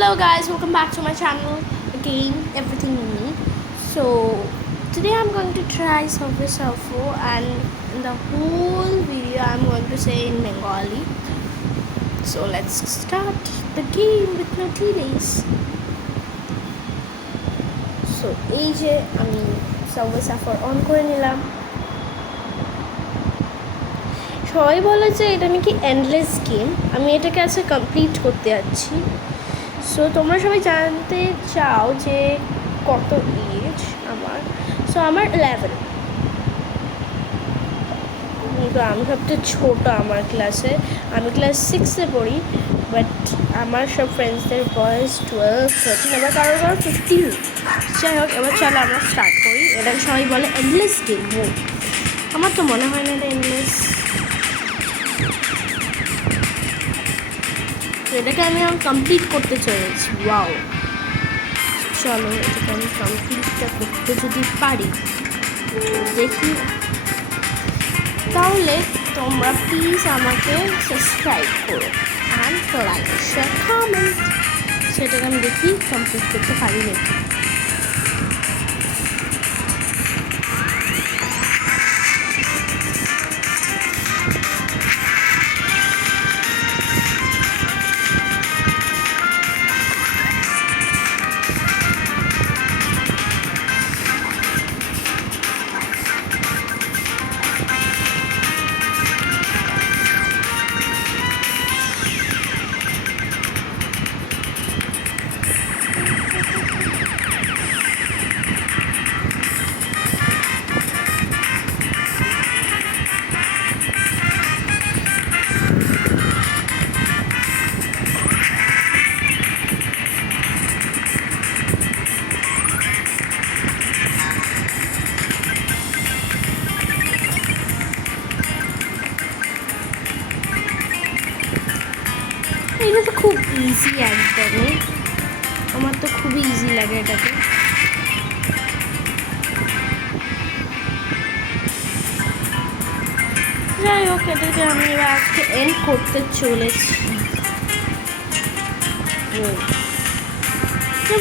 Hello guys, welcome back to my channel again, Everything in Me. So today I'm going to try Subway Surfer, and in the whole video I'm going to say in Bengali. So let's start the game with no delays. So এই যে আমি Subway Surfer on করে নিলাম। সবাই বলে যে এটা নাকি এন্ডলেস গেম, আমি এটাকে আজকে কমপ্লিট করতে যাচ্ছি। সো তোমরা সবাই জানতে চাও যে কত এজ আমার। সো আমার 11, তো আমি সবচেয়ে ছোটো আমার ক্লাসে, আমি ক্লাস 6-এ পড়ি। বাট আমার সব ফ্রেন্ডসদের বয়স 12, 13, আবার কারো 15। যাই হোক, এবার চলো আমরা স্টার্ট করি। এটাকে সবাই বলে এন্ডলেস গেম। আমার তো মনে হয় না এটা এন্ডলেস। এটাকে আমি কমপ্লিট করতে চলেছি। ওয়াও, চলো এটাকে আমি কমপ্লিটটা করতে যদি পারি, দেখি। তাহলে তোমরা প্লিজ আমাকে সাবস্ক্রাইব করো অ্যান্ড লাইক, শেয়ার, কমেন্ট। সেটাকে আমি দেখি কমপ্লিট করতে পারি নাকি। এটা তো খুব ইজি, একদমই আমার তো খুবই ইজি লাগে এটাকে। যাই হোক, এটাকে আমি এবার আজকে এন্ড করতে চলেছি।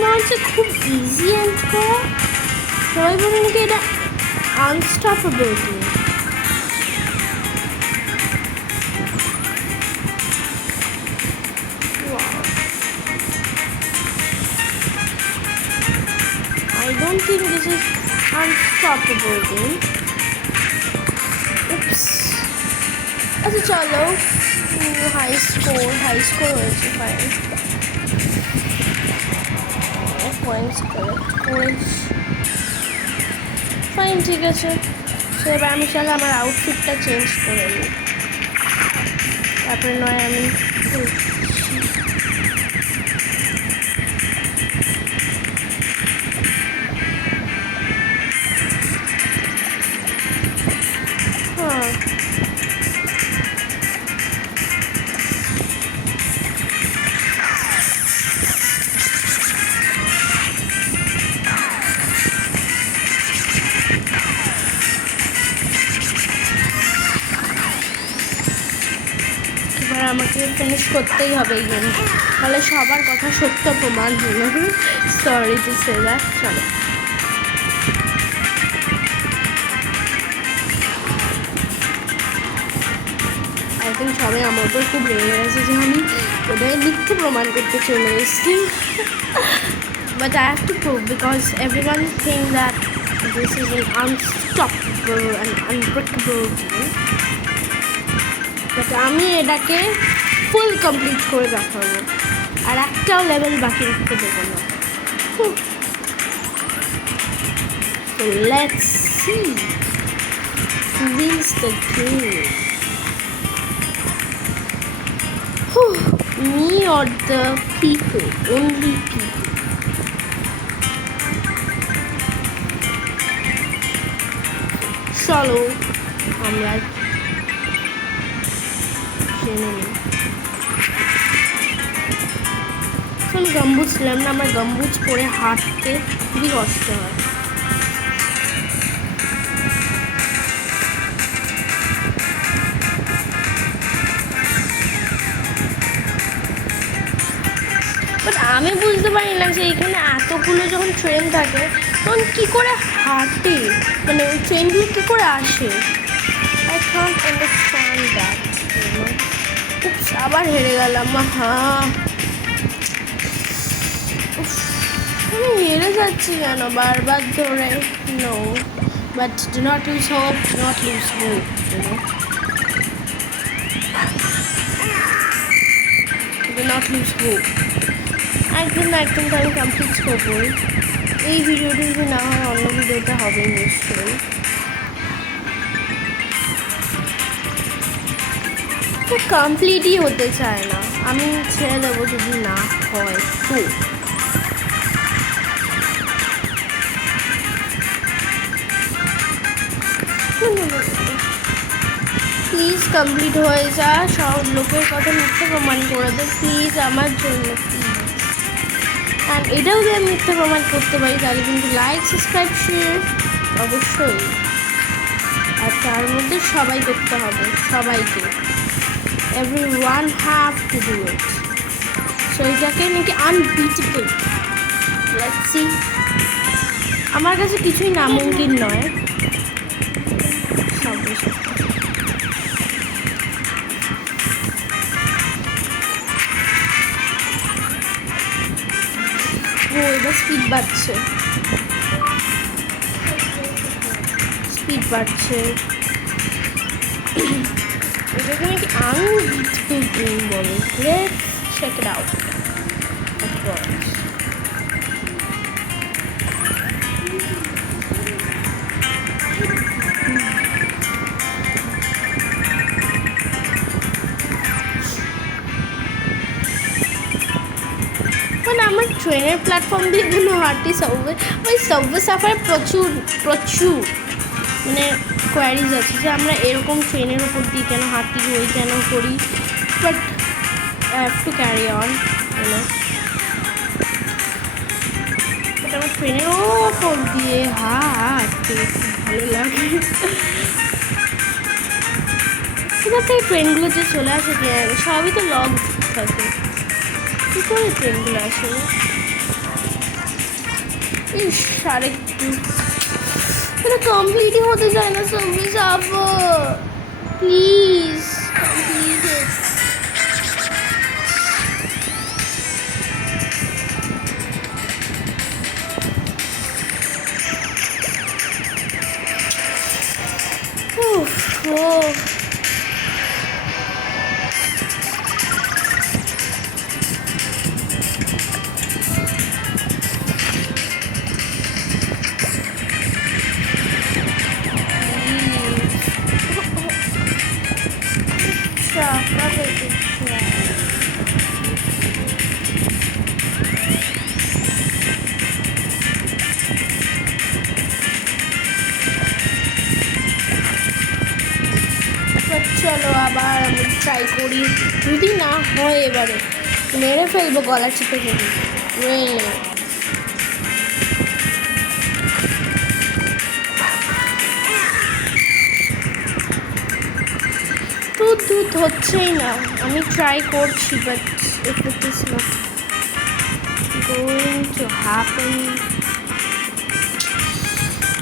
মনে হচ্ছে খুব ইজি এন্ড করা। সবাই বলে নাকি এটা unstoppable game. I don't think this is unstoppable game. Oops. আচ্ছা চলো, হাই স্কোর হয়েছে। পয়েন্টস কালেক্ট করেছি, ফাইন, ঠিক আছে। সো এবার আমি চলো আমার আউটফিটটা চেঞ্জ করে নিই, তারপরে নয় আমি আমাকে ফিনিশ করতেই হবে এই গেম, তাহলে সবার কথা সত্য প্রমাণ হলো। Sorry to say that. চলো, আই থিঙ্ক সবাই আমার উপর খুব রেগে গেছে যে আমি ওদের মিথ্যে প্রমাণ করতে চলে এসেছি। But I have to prove, because everyone think that this is an unstoppable and unbreakable game. But আমি এটাকে ফুল কমপ্লিট করে দেখাবো, আর একটাও লেভেল বাকি রাখতে দেবো না। So let's see who wins the game. Me or the people? Only people. চলো আমরা জেনে নিই। আমি গাম্বুজ ছিলাম না, আমার গাম্বুজ পরে হাঁটতে খুবই কষ্ট হয়। বাট আমি বুঝতে পারিলাম যে এখানে এতগুলো যখন ট্রেন থাকে তখন কী করে হাঁটে, মানে ওই ট্রেনগুলো কী করে আসে। I can't understand that. আবার হেরে গেলাম। হ্যাঁ, আমি হেরে যাচ্ছি কেন বারবার ধরে। No, but do not lose hope, do not lose hope, do not lose hope. একদিন না একদিন তো আমি কমপ্লিট করবই। এই ভিডিওটি যদি না হয় অন্য ভিডিওতে হবে নিশ্চয়ই। তো কমপ্লিটই হতে চায় না, আমি ছেড়ে দেবো যদি না হয় তো। প্লিজ কমপ্লিট হয়ে যা, সব লোকের কথা মিথ্যে প্রমাণ করে দে প্লিজ আমার জন্য, প্লিজ। অ্যান্ড এটাও যদি আমি মিথ্যে প্রমাণ করতে পারি তাহলে কিন্তু লাইক, সাবস্ক্রাইব, শেয়ার অবশ্যই। আর তার মধ্যে সবাই করতে হবে, সবাইকে। everyone have to do it. So এটাকে নাকি আনবিটেবল। Let's see. আমার কাছে কিছুই নামুমকিন নয়। ও এবার স্পিড বাড়ছে, স্পিড বাড়ছে। এটাকে নাকি আনবিটেবল বলে। Let's check it out. মানে আমার ট্রেনের প্ল্যাটফর্ম দিয়ে কোনো হাঁটি সাবওয়ে, ওই সাবওয়ে সাফারে প্রচুর প্রচুর মানে কোয়ারিজ আছে যে আমরা এরকম ট্রেনের উপর দিয়ে কেন হাঁটি, ওই কেন করি। But I have to carry on, you know. But আমার ট্রেনের ওপর দিয়ে হাঁটতে ভালো লাগে। কোথা থেকে ট্রেনগুলো যে চলে আসে যে সবই তো লগ থাকে, কী করে ট্রেনগুলো আসে। ইস, আরেকটু এটা কমপ্লিটই হতে চায় না। সবজি যাবো প্লিজ কমপ্লিট। চলো আবার আমি ট্রাই করি, যদি না হয় এবারে মেরে ফেলবো গলা চিপে ফেলি। দুধ হচ্ছেই না, আমি ট্রাই করছি but it is not going to happen.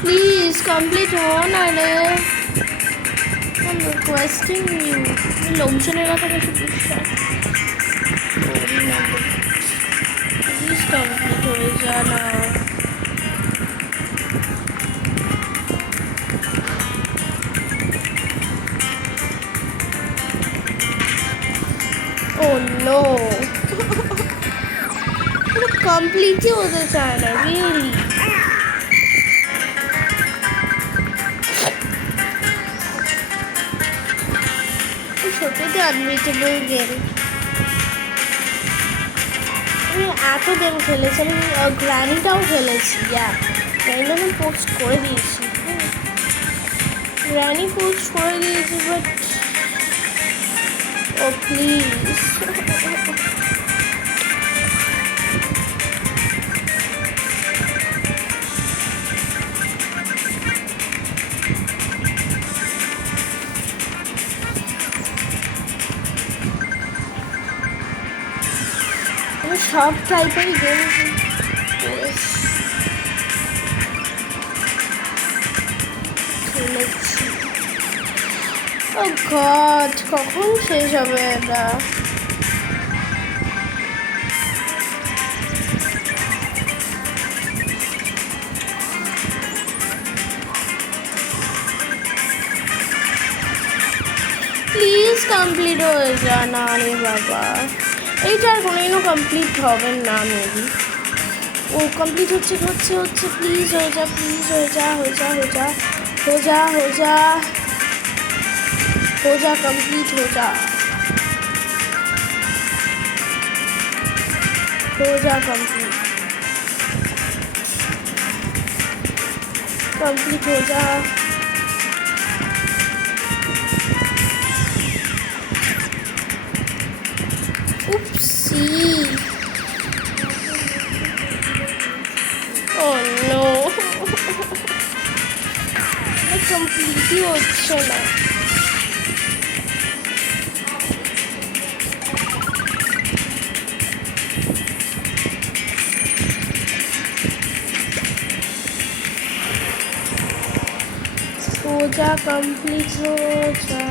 Please complete হো না রে, I'm requesting you. লোকজনের কথা বেশি বিশ্বাস করি না, প্লিজ কমপ্লিট হয়ে যা না। Oh no! কমপ্লিটই হতে চায় না, রিয়েলি। সত্যি আনবিটেবল গেম। আমি এত গেম খেলেছি, আমি গ্র্যানিটাও খেলেছি। গ্র্যানি আমি পোস্ট করে দিয়েছি, গ্র্যানি পোস্ট করে দিয়েছি। বাট ও প্লিজ সব টাইপেরই গেম খেলেছি। ও গড, কখন শেষ হবে এটা? প্লিজ কমপ্লিট হয়ে যা না রে বাবা, এইটা আর কোনোদিনও কমপ্লিট হবে না মেবি। ও কমপ্লিট হচ্ছে হচ্ছে হচ্ছে, প্লিজ হয়ে যা, প্লিজ হয়ে যা, হয়ে যা, হয়ে যা, হয়ে যা, হয়ে যা, हो जा, कंप्लीट हो जा, हो जा, कंप्लीट कंप्लीट हो जा। उपसी, ओह नो, कंप्लीट ही होच्छे ना। हो जा, कंप्लीट हो जा।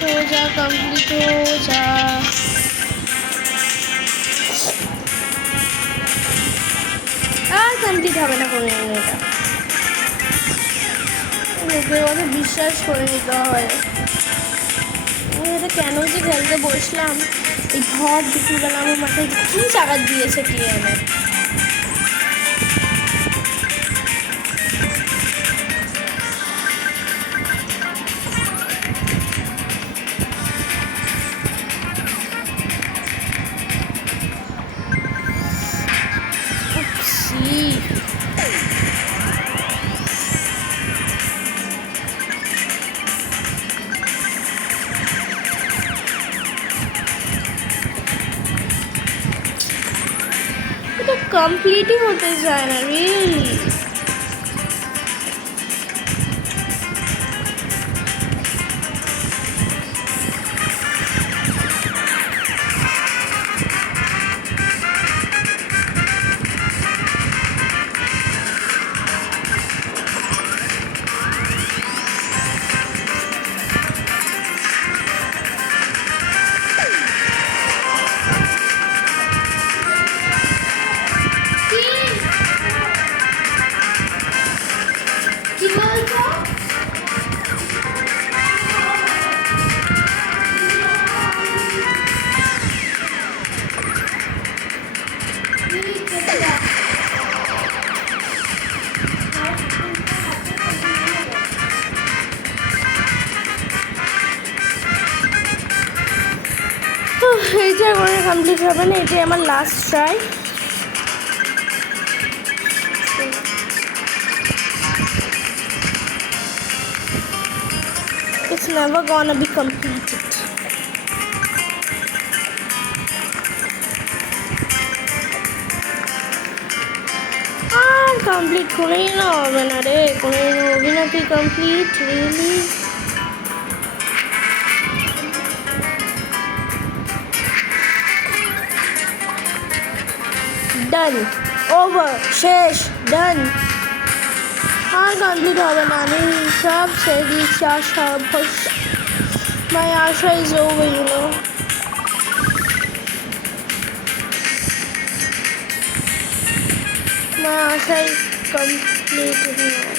हो जा, कंप्लीट हो जा। আর কমপ্লিট হবে না কোনো এটা, লোকের মতো বিশ্বাস করে নিতে হয়। আমি এটা কেন যে খেলতে বসলাম, এই ঘর দুপুরবেলা আমার মাথায় কী চাকাত দিয়েছে কি এনে। এটা কমপ্লিটই হতে চায় না রিয়েলি। এইটা করে কমপ্লিট হবে না, এটাই আমার last try. It's never gonna be completed. আর কমপ্লিট করেই না হবে না রে, কোনোদিন হবে না তুই কমপ্লিট রিয়েলি। ডান, ওভার, শেষ, ডান। আর কমপ্লিট হবে না, আমি সব ছেড়ে দিচ্ছি, আশা ভরসা। মাই আশা is over, you know. My আশা ইজ কমপ্লিট নাও।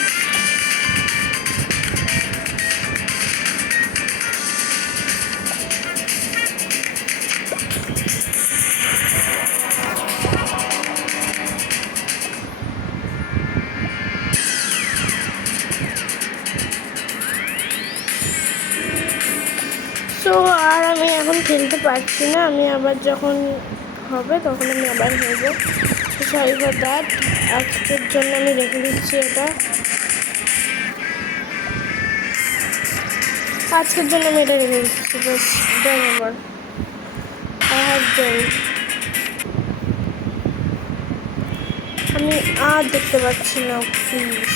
তো আর আমি এখন খেলতে পারছি না, আমি আবার যখন হবে তখন আমি আবার খেলবো। সরি ফর দ্যাট, আজকের জন্য আমি রেখে দিচ্ছি এটা, আজকের জন্য আমি এটা রেখে দিচ্ছি। বাস ডান, আবার আই হ্যাভ ডান। আমি আর দেখতে পাচ্ছি না প্লিজ।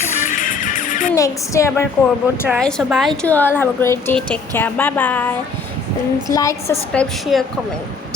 নেক্সট ডে আবার করবো try. So bye to all, have a great day, take care, bye bye, like, subscribe, share, comment.